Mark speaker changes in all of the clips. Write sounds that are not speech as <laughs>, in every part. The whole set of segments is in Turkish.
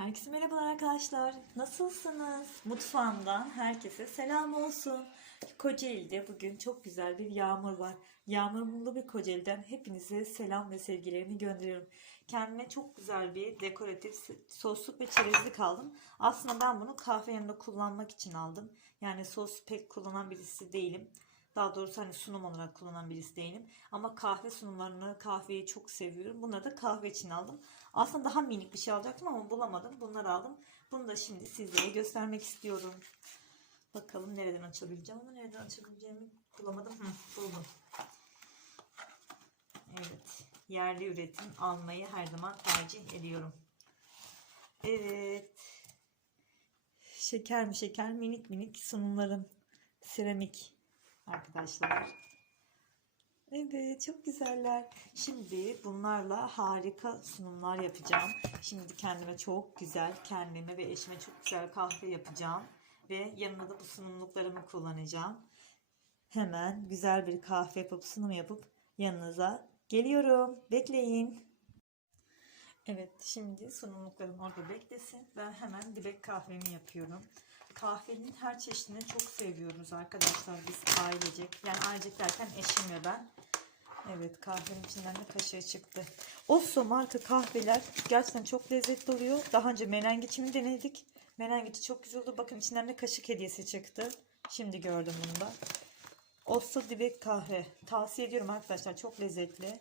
Speaker 1: Herkese merhabalar arkadaşlar. Nasılsınız? Mutfağımdan herkese selam olsun. Kocaeli'de bugün çok güzel bir yağmur var. Yağmurlu bir Kocaeli'den hepinize selam ve sevgilerimi gönderiyorum. Kendime çok güzel bir dekoratif sosluk ve çerezlik aldım. Aslında ben bunu kahve yanında kullanmak için aldım. Yani sos pek kullanan birisi değilim. Daha doğrusu hani sunum olarak kullanan birisi değilim. Ama kahve sunumlarını, kahveyi çok seviyorum. Bunları da kahve için aldım. Aslında daha minik bir şey alacaktım ama bulamadım. Bunları aldım. Bunu da şimdi sizlere göstermek istiyorum. Bakalım nereden açabileceğim ama nereden açabileceğimi bulamadım. Hı, buldum. Evet. Yerli üretim almayı her zaman tercih ediyorum. Evet. Şeker mi şeker minik minik sunumlarım. Seramik arkadaşlar. Evet çok güzeller. Şimdi bunlarla harika sunumlar yapacağım. Şimdi kendime çok güzel, kendime ve eşime çok güzel kahve yapacağım. Ve yanına da bu sunumluklarımı kullanacağım. Hemen güzel bir kahve yapıp sunum yapıp yanınıza geliyorum. Bekleyin. Evet şimdi sunumluklarım orada beklesin. Ben hemen dibek kahvemi yapıyorum. Kahvenin her çeşidini çok seviyoruz arkadaşlar biz ailecek. Yani ailecek derken eşim ve ben. Evet kahvenin içinden de kaşığı çıktı. Osso marka kahveler gerçekten çok lezzetli oluyor. Daha önce menengiçimi denedik. Menengiçi çok güzel oldu. Bakın içinden de kaşık hediyesi çıktı. Şimdi gördüm bunu da. Osso dibek kahve. Tavsiye ediyorum arkadaşlar. Çok lezzetli.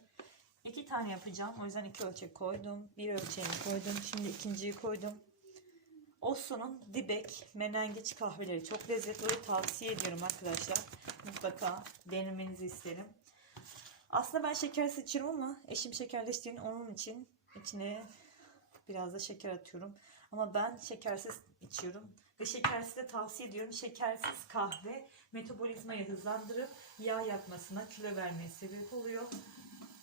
Speaker 1: İki tane yapacağım. O yüzden iki ölçek koydum. Bir ölçeğini koydum. Şimdi ikinciyi koydum. Osso'nun dibek menengiç kahveleri çok lezzetli. Tavsiye ediyorum arkadaşlar. Mutlaka denemenizi isterim. Aslında ben şeker seçiyorum ama eşim şekerleştiğini onun için içine biraz da şeker atıyorum. Ama ben şekersiz içiyorum. Ve şekersiz de tavsiye ediyorum. Şekersiz kahve metabolizmayı hızlandırıp yağ yakmasına, kilo vermeye sebep oluyor.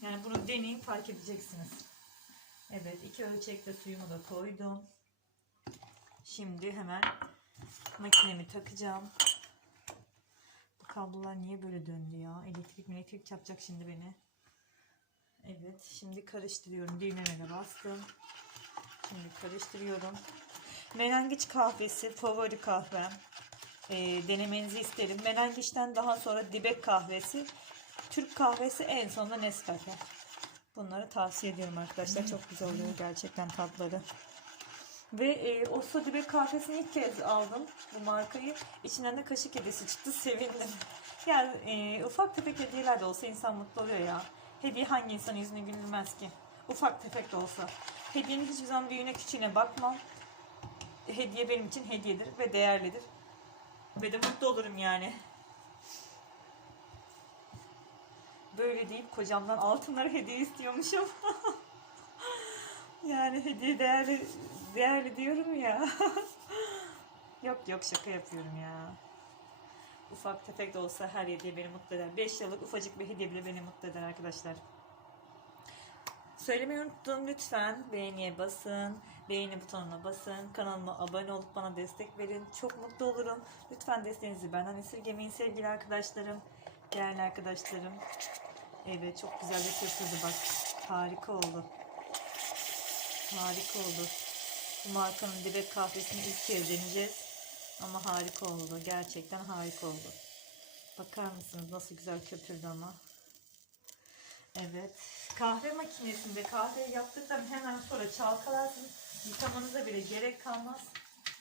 Speaker 1: Yani bunu deneyin fark edeceksiniz. Evet iki ölçekte suyumu da koydum. Şimdi hemen makinemi takacağım. Bu kablolar niye böyle döndü ya? Elektrik elektrik yapacak şimdi beni. Evet şimdi karıştırıyorum. Düğmeme bastım. Şimdi karıştırıyorum. Menengiç kahvesi favori kahvem. Ee, denemenizi isterim. Menengiçten daha sonra dibek kahvesi. Türk kahvesi en sonunda Nescafe. Bunları tavsiye ediyorum arkadaşlar. Çok güzel oluyor gerçekten tatları. Ve e, o Sodibek kahvesini ilk kez aldım bu markayı. İçinden de kaşık hediyesi çıktı. Sevindim. <laughs> Yani e, ufak tefek hediyeler de olsa insan mutlu oluyor ya. Hediye hangi insan yüzüne gülmez ki? Ufak tefek de olsa. Hediyenin hiçbir zaman büyüğüne küçüğüne bakmam. Hediye benim için hediyedir ve değerlidir. Ve de mutlu olurum yani. Böyle deyip kocamdan altınları hediye istiyormuşum. <laughs> yani hediye değerli değerli diyorum ya. <laughs> yok yok şaka yapıyorum ya. Ufak tefek de olsa her hediye beni mutlu eder. 5 yıllık ufacık bir hediye bile beni mutlu eder arkadaşlar. Söylemeyi unuttum lütfen beğeniye basın. Beğeni butonuna basın. Kanalıma abone olup bana destek verin. Çok mutlu olurum. Lütfen desteğinizi benden esirgemeyin sevgili arkadaşlarım. Değerli arkadaşlarım. Evet çok güzel bir sürpriz bak. Harika oldu. Harika oldu. Bu markanın direkt kahvesini ilk kez deneyeceğiz. Ama harika oldu. Gerçekten harika oldu. Bakar mısınız nasıl güzel köpürdü ama. Evet. Kahve makinesinde kahve yaptıktan hemen sonra çalkalarsın. Yıkamanıza bile gerek kalmaz.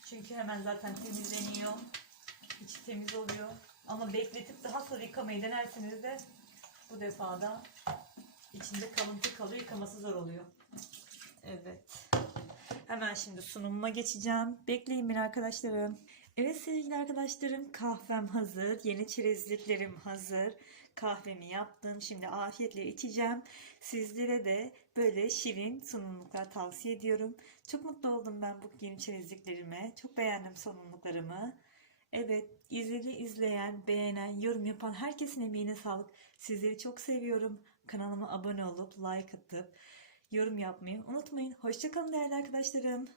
Speaker 1: Çünkü hemen zaten temizleniyor. İçi temiz oluyor. Ama bekletip daha sonra yıkamayı denerseniz de bu defada içinde kalıntı kalıyor. Yıkaması zor oluyor. Evet. Hemen şimdi sunumuma geçeceğim. Bekleyin beni arkadaşlarım. Evet sevgili arkadaşlarım kahvem hazır. Yeni çerezliklerim hazır. Kahvemi yaptım. Şimdi afiyetle içeceğim. Sizlere de böyle şirin sunumluklar tavsiye ediyorum. Çok mutlu oldum ben bu yeni çerezliklerime. Çok beğendim sunumluklarımı. Evet, izledi, izleyen, beğenen, yorum yapan herkesin emeğine sağlık. Sizleri çok seviyorum. Kanalıma abone olup like atıp yorum yapmayı unutmayın. Hoşçakalın değerli arkadaşlarım.